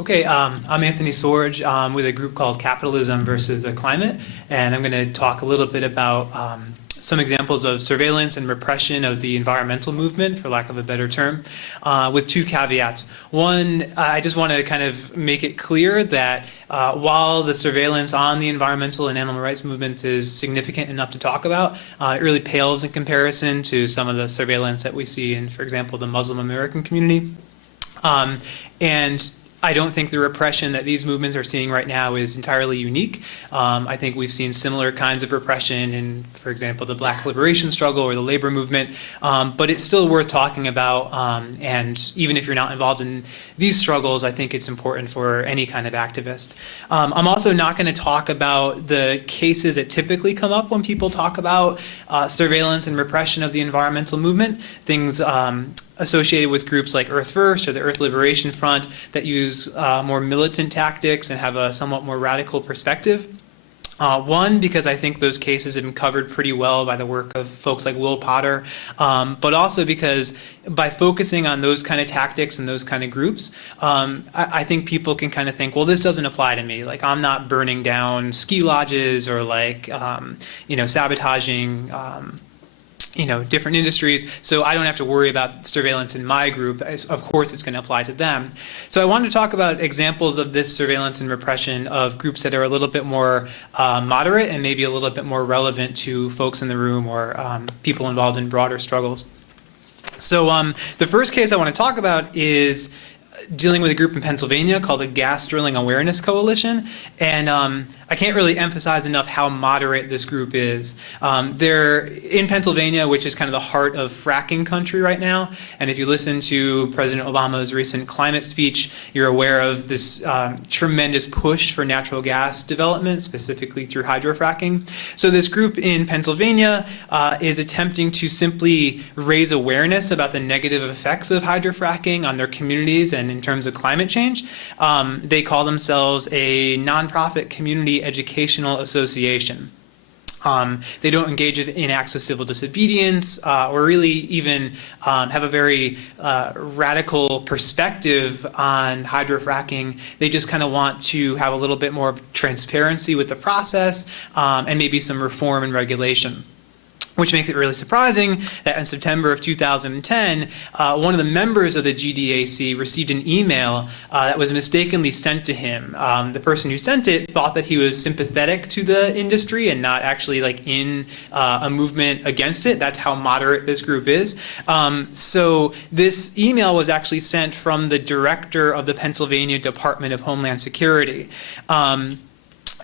Okay, I'm Anthony Sorge with a group called Capitalism versus the Climate, and I'm going to talk a little bit about some examples of surveillance and repression of the environmental movement, for lack of a better term, with two caveats. One, I just want to kind of make it clear that while the surveillance on the environmental and animal rights movements is significant enough to talk about, it really pales in comparison to some of the surveillance that we see in, for example, the Muslim American community. And I don't think the repression that these movements are seeing right now is entirely unique. I think we've seen similar kinds of repression in, for example, the Black liberation struggle or the labor movement, but it's still worth talking about. And even if you're not involved in these struggles, I think it's important for any kind of activist. I'm also not going to talk about the cases that typically come up when people talk about surveillance and repression of the environmental movement, things associated with groups like Earth First or the Earth Liberation Front that use more militant tactics and have a somewhat more radical perspective. One, because I think those cases have been covered pretty well by the work of folks like Will Potter, but also because by focusing on those kind of tactics and those kind of groups, I think people can kind of think, well, this doesn't apply to me. Like, I'm not burning down ski lodges or like, sabotaging different industries, so I don't have to worry about surveillance in my group. Of course, it's going to apply to them. So I wanted to talk about examples of this surveillance and repression of groups that are a little bit more moderate and maybe a little bit more relevant to folks in the room or people involved in broader struggles. So the first case I want to talk about is dealing with a group in Pennsylvania called the Gas Drilling Awareness Coalition, and I can't really emphasize enough how moderate this group is. They're in Pennsylvania, which is kind of the heart of fracking country right now, and if you listen to President Obama's recent climate speech, you're aware of this tremendous push for natural gas development, specifically through hydrofracking. So this group in Pennsylvania is attempting to simply raise awareness about the negative effects of hydrofracking on their communities and in terms of climate change. They call themselves a nonprofit community educational association. They don't engage in acts of civil disobedience or really even have a very radical perspective on hydrofracking. They just kind of want to have a little bit more of transparency with the process and maybe some reform and regulation. Which makes it really surprising that in September of 2010, one of the members of the GDAC received an email that was mistakenly sent to him. The person who sent it thought that he was sympathetic to the industry and not actually like in a movement against it. That's how moderate this group is. So this email was actually sent from the director of the Pennsylvania Department of Homeland Security.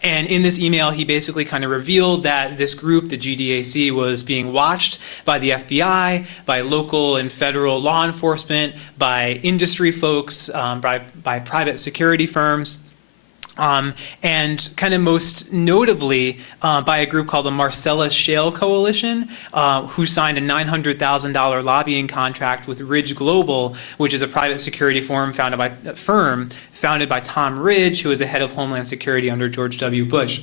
And in this email, he basically kind of revealed that this group, the GDAC, was being watched by the FBI, by local and federal law enforcement, by industry folks, by private security firms. And kind of most notably by a group called the Marcellus Shale Coalition, who signed a $900,000 lobbying contract with Ridge Global, which is a private security firm founded by Tom Ridge, who was the head of Homeland Security under George W. Bush.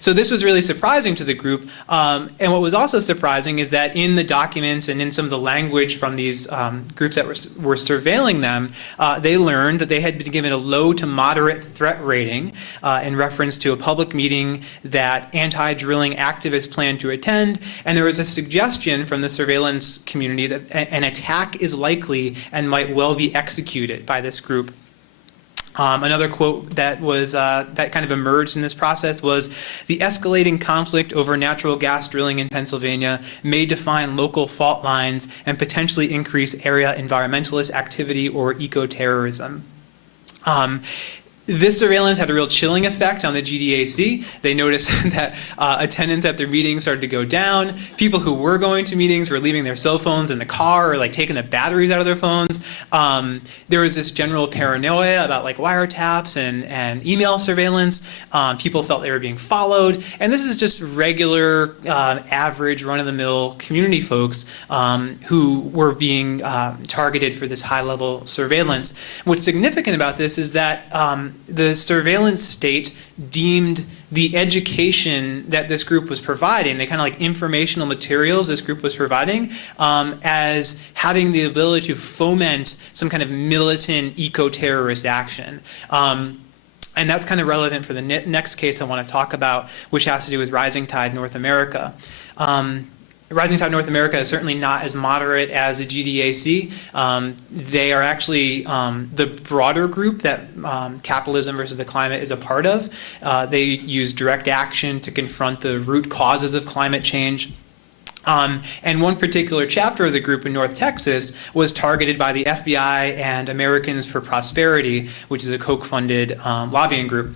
So this was really surprising to the group, and what was also surprising is that in the documents and in some of the language from these groups that were surveilling them, they learned that they had been given a low to moderate threat rating in reference to a public meeting that anti-drilling activists planned to attend, and there was a suggestion from the surveillance community that an attack is likely and might well be executed by this group. Another quote that was that kind of emerged in this process was, "The escalating conflict over natural gas drilling in Pennsylvania may define local fault lines and potentially increase area environmentalist activity or eco-terrorism." This surveillance had a real chilling effect on the GDAC. They noticed that attendance at their meetings started to go down. People who were going to meetings were leaving their cell phones in the car or like taking the batteries out of their phones. There was this general paranoia about like wiretaps and email surveillance. People felt they were being followed. And this is just regular, average, run-of-the-mill community folks who were being targeted for this high-level surveillance. What's significant about this is that the surveillance state deemed the education that this group was providing, the kind of like informational materials this group was providing, as having the ability to foment some kind of militant eco-terrorist action. And that's kind of relevant for the next case I want to talk about, which has to do with Rising Tide North America. Rising Tide North America is certainly not as moderate as the GDAC. They are actually the broader group that Capitalism versus the Climate is a part of. They use direct action to confront the root causes of climate change. And one particular chapter of the group in North Texas was targeted by the FBI and Americans for Prosperity, which is a Koch-funded lobbying group.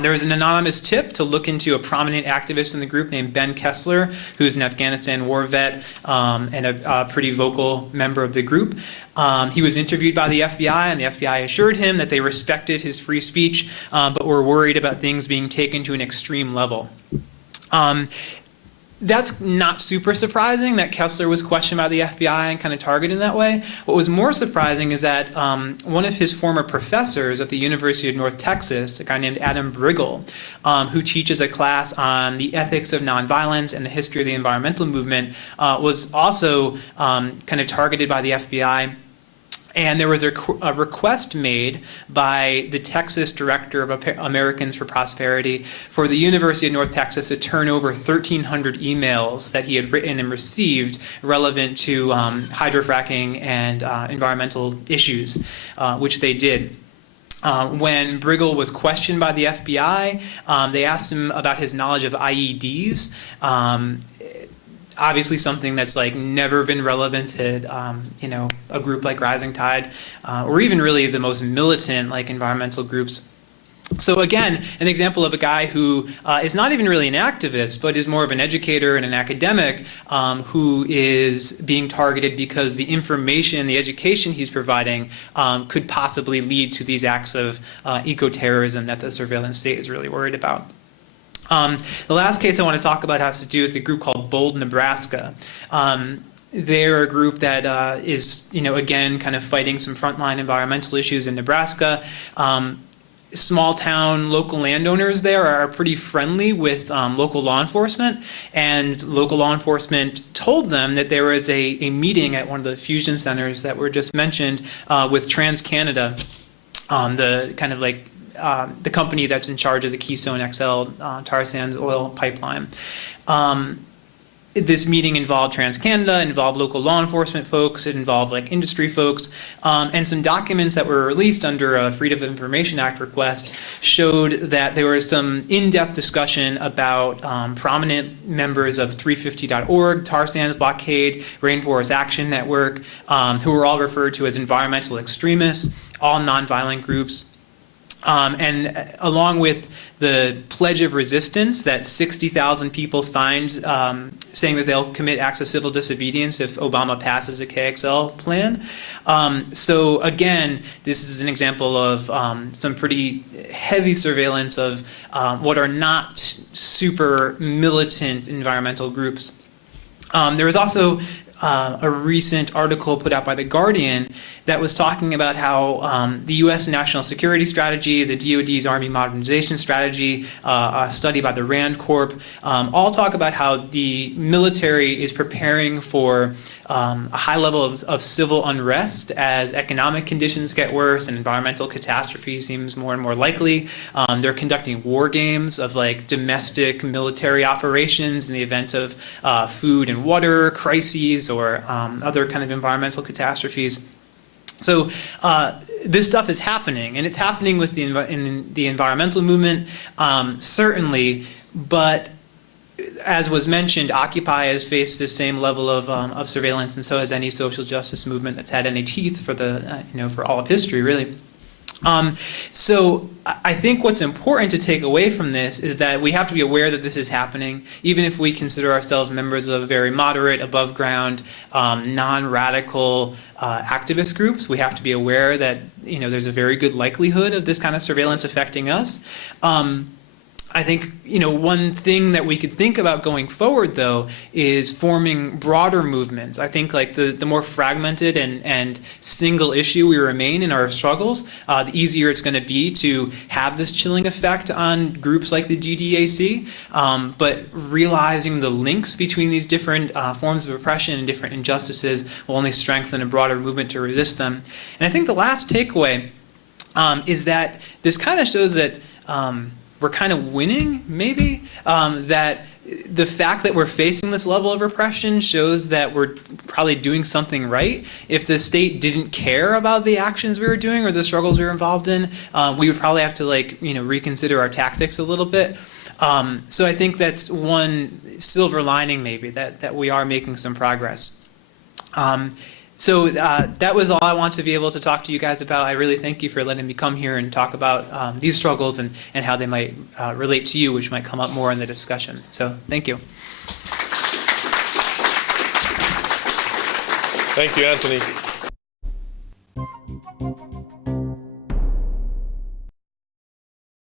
There was an anonymous tip to look into a prominent activist in the group named Ben Kessler, who's an Afghanistan war vet and a pretty vocal member of the group. He was interviewed by the FBI, and the FBI assured him that they respected his free speech, but were worried about things being taken to an extreme level. That's not super surprising that Kessler was questioned by the FBI and kind of targeted in that way. What was more surprising is that one of his former professors at the University of North Texas, a guy named Adam Briggle, who teaches a class on the ethics of nonviolence and the history of the environmental movement, was also kind of targeted by the FBI. And there was a request made by the Texas Director of Americans for Prosperity for the University of North Texas to turn over 1,300 emails that he had written and received relevant to hydrofracking and environmental issues, which they did. When Briggle was questioned by the FBI, they asked him about his knowledge of IEDs. Obviously something that's like never been relevant to a group like Rising Tide, or even really the most militant like environmental groups. So again, an example of a guy who is not even really an activist, but is more of an educator and an academic who is being targeted because the information, the education he's providing could possibly lead to these acts of eco-terrorism that the surveillance state is really worried about. The last case I want to talk about has to do with a group called Bold, Nebraska. They're a group that is, again, kind of fighting some frontline environmental issues in Nebraska. Small town local landowners there are pretty friendly with local law enforcement, and local law enforcement told them that there was a meeting at one of the fusion centers that were just mentioned with TransCanada, the kind of like the company that's in charge of the Keystone XL tar sands oil pipeline. This meeting involved TransCanada, involved local law enforcement folks, it involved like industry folks, and some documents that were released under a Freedom of Information Act request showed that there was some in-depth discussion about prominent members of 350.org, Tar Sands Blockade, Rainforest Action Network, who were all referred to as environmental extremists, all nonviolent groups. And along with the Pledge of Resistance that 60,000 people signed saying that they'll commit acts of civil disobedience if Obama passes the KXL plan. So again, this is an example of some pretty heavy surveillance of what are not super militant environmental groups. There was also a recent article put out by The Guardian that was talking about how the U.S. National Security Strategy, the DoD's Army Modernization Strategy, a study by the Rand Corp, all talk about how the military is preparing for a high level of civil unrest as economic conditions get worse and environmental catastrophe seems more and more likely. They're conducting war games of like domestic military operations in the event of food and water crises or other kind of environmental catastrophes. So this stuff is happening, and it's happening with the environmental movement, certainly, but as was mentioned, Occupy has faced the same level of surveillance, and so has any social justice movement that's had any teeth for for all of history, really. So I think what's important to take away from this is that we have to be aware that this is happening, even if we consider ourselves members of very moderate, above ground, non-radical activist groups. We have to be aware that there's a very good likelihood of this kind of surveillance affecting us. I think, one thing that we could think about going forward, though, is forming broader movements. I think like the more fragmented and single issue we remain in our struggles, the easier it's going to be to have this chilling effect on groups like the GDAC. But realizing the links between these different forms of oppression and different injustices will only strengthen a broader movement to resist them. And I think the last takeaway is that this kind of shows that we're kind of winning, maybe, that the fact that we're facing this level of repression shows that we're probably doing something right. If the state didn't care about the actions we were doing or the struggles we were involved in, we would probably have to reconsider our tactics a little bit. So I think that's one silver lining, maybe, that we are making some progress. So that was all I want to be able to talk to you guys about. I really thank you for letting me come here and talk about these struggles and how they might relate to you, which might come up more in the discussion. So thank you. Thank you, Anthony.